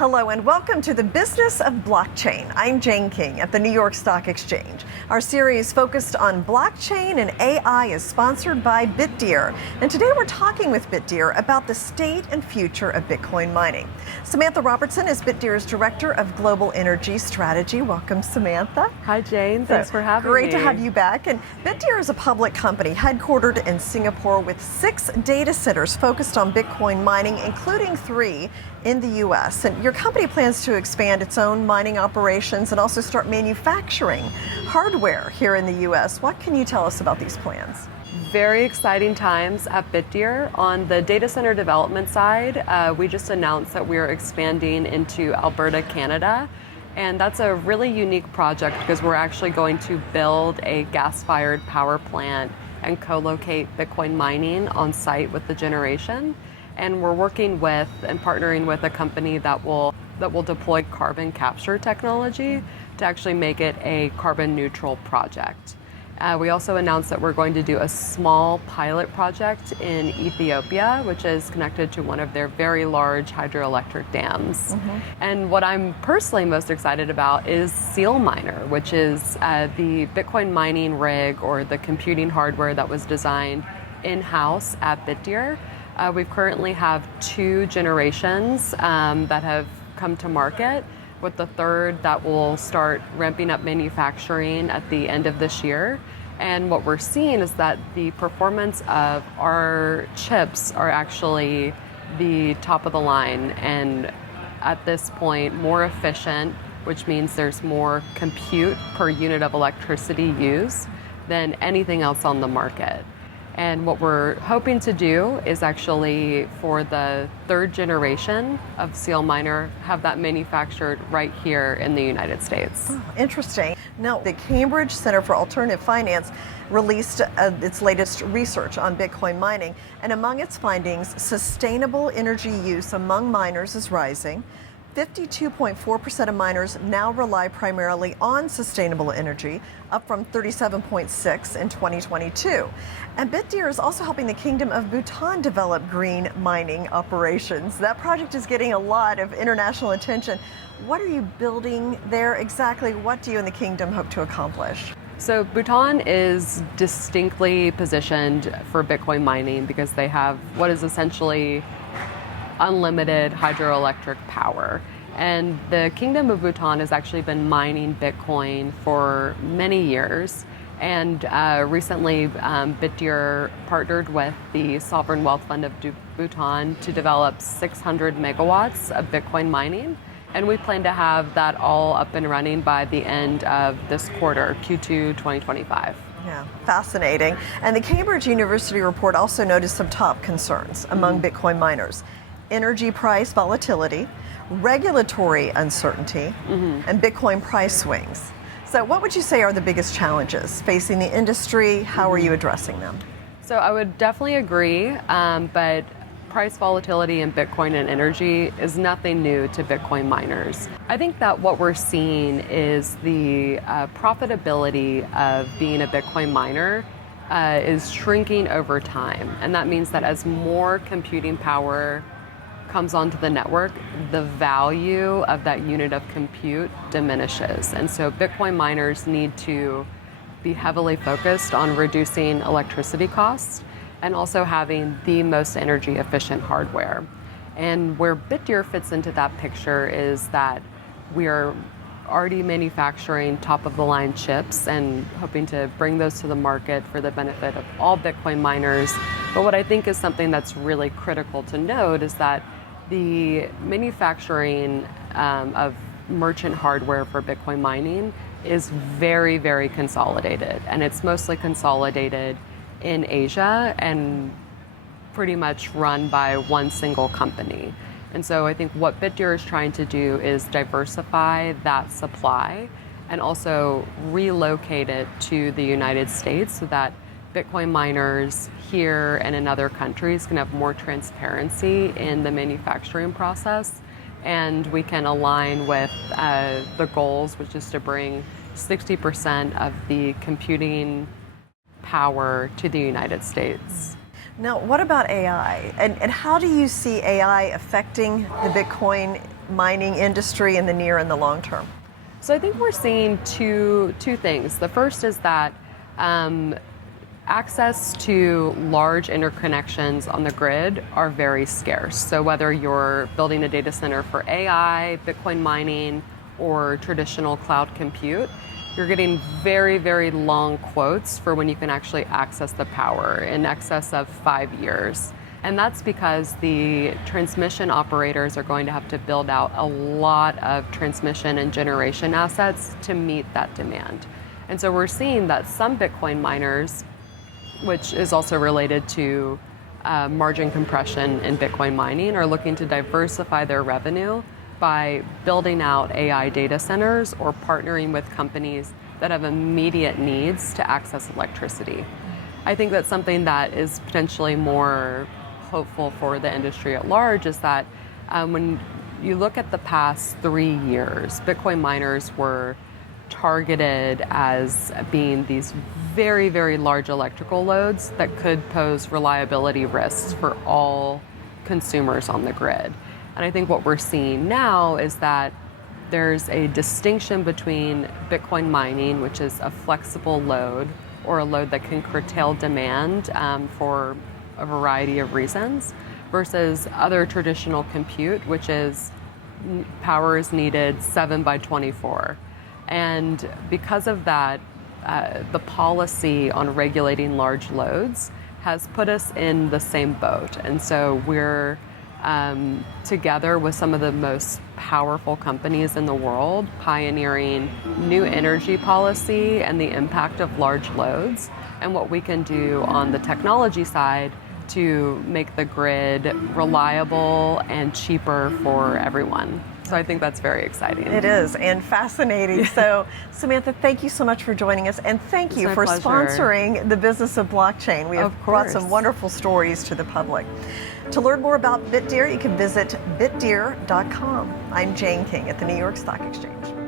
Hello and welcome to the Business of Blockchain. I'm Jane King at the New York Stock Exchange. Our series focused on blockchain and AI is sponsored by Bitdeer. And today we're talking with Bitdeer about the state and future of Bitcoin mining. Samantha Robertson is Bitdeer's Director of Global Energy Strategy. Welcome, Samantha. Hi, Jane. Thanks for having me. Great to have you back. And Bitdeer is a public company headquartered in Singapore with 6 data centers focused on Bitcoin mining, including 3 in the U.S. And your company plans to expand its own mining operations and also start manufacturing hardware here in the U.S. What can you tell us about these plans? Very exciting times at Bitdeer. On the data center development side, we just announced that we are expanding into Alberta, Canada. And that's a really unique project because we're actually going to build a gas-fired power plant and co-locate Bitcoin mining on site with the generation. And we're working with and partnering with a company that will deploy carbon capture technology to actually make it a carbon neutral project. We also announced that we're going to do a small pilot project in Ethiopia, which is connected to one of their very large hydroelectric dams. And what I'm personally most excited about is SealMiner, which is the Bitcoin mining rig or the computing hardware that was designed in-house at Bitdeer. We currently have 2 generations that have come to market, with the 3rd that will start ramping up manufacturing at the end of this year. And what we're seeing is that the performance of our chips are actually the top of the line, and at this point more efficient, which means there's more compute per unit of electricity used than anything else on the market. And what we're hoping to do is actually, for the 3rd generation of SealMiner, have that manufactured right here in the United States. Oh, interesting. Now, the Cambridge Center for Alternative Finance released its latest research on Bitcoin mining. And among its findings, sustainable energy use among miners is rising. 52.4% of miners now rely primarily on sustainable energy, up from 37.6% in 2022. And Bitdeer is also helping the Kingdom of Bhutan develop green mining operations. That project is getting a lot of international attention. What are you building there exactly? What do you and the Kingdom hope to accomplish? So Bhutan is distinctly positioned for Bitcoin mining because they have what is essentially unlimited hydroelectric power. And the Kingdom of Bhutan has actually been mining Bitcoin for many years. And recently, Bitdeer partnered with the Sovereign Wealth Fund of Bhutan to develop 600 megawatts of Bitcoin mining. And we plan to have that all up and running by the end of this quarter, Q2 2025. Yeah, fascinating. And the Cambridge University report also noticed some top concerns among Bitcoin miners: energy price volatility, regulatory uncertainty, and Bitcoin price swings. So what would you say are the biggest challenges facing the industry? How are you addressing them? So I would definitely agree, but price volatility in Bitcoin and energy is nothing new to Bitcoin miners. I think that what we're seeing is the profitability of being a Bitcoin miner is shrinking over time. And that means that as more computing power comes onto the network, the value of that unit of compute diminishes. And so Bitcoin miners need to be heavily focused on reducing electricity costs and also having the most energy efficient hardware. And where Bitdeer fits into that picture is that we are already manufacturing top of the line chips and hoping to bring those to the market for the benefit of all Bitcoin miners. But what I think is something that's really critical to note is that the manufacturing of merchant hardware for Bitcoin mining is very, very consolidated. And it's mostly consolidated in Asia and pretty much run by one single company. And so I think what Bitdeer is trying to do is diversify that supply and also relocate it to the United States so that Bitcoin miners here and in other countries can have more transparency in the manufacturing process, and we can align with the goals, which is to bring 60% of the computing power to the United States. Now, what about AI? And how do you see AI affecting the Bitcoin mining industry in the near and the long term? So I think we're seeing two things. The first is that access to large interconnections on the grid are very scarce. So whether you're building a data center for AI, Bitcoin mining, or traditional cloud compute, you're getting very, very long quotes for when you can actually access the power, in excess of 5 years. And that's because the transmission operators are going to have to build out a lot of transmission and generation assets to meet that demand. And so we're seeing that some Bitcoin miners, which is also related to margin compression in Bitcoin mining, are looking to diversify their revenue by building out AI data centers or partnering with companies that have immediate needs to access electricity. I think that's something that is potentially more hopeful for the industry at large, is that when you look at the past 3 years, Bitcoin miners were targeted as being these very, very large electrical loads that could pose reliability risks for all consumers on the grid. And I think what we're seeing now is that there's a distinction between Bitcoin mining, which is a flexible load or a load that can curtail demand for a variety of reasons, versus other traditional compute, which is power is needed 7/24. And because of that, the policy on regulating large loads has put us in the same boat. And so we're together with some of the most powerful companies in the world, pioneering new energy policy and the impact of large loads, and what we can do on the technology side to make the grid reliable and cheaper for everyone. So I think that's very exciting. It is, and fascinating. So Samantha, thank you so much for joining us, and thank you for sponsoring the business of blockchain. We have brought some wonderful stories to the public. To learn more about Bitdeer, you can visit bitdeer.com. I'm Jane King at the New York Stock Exchange.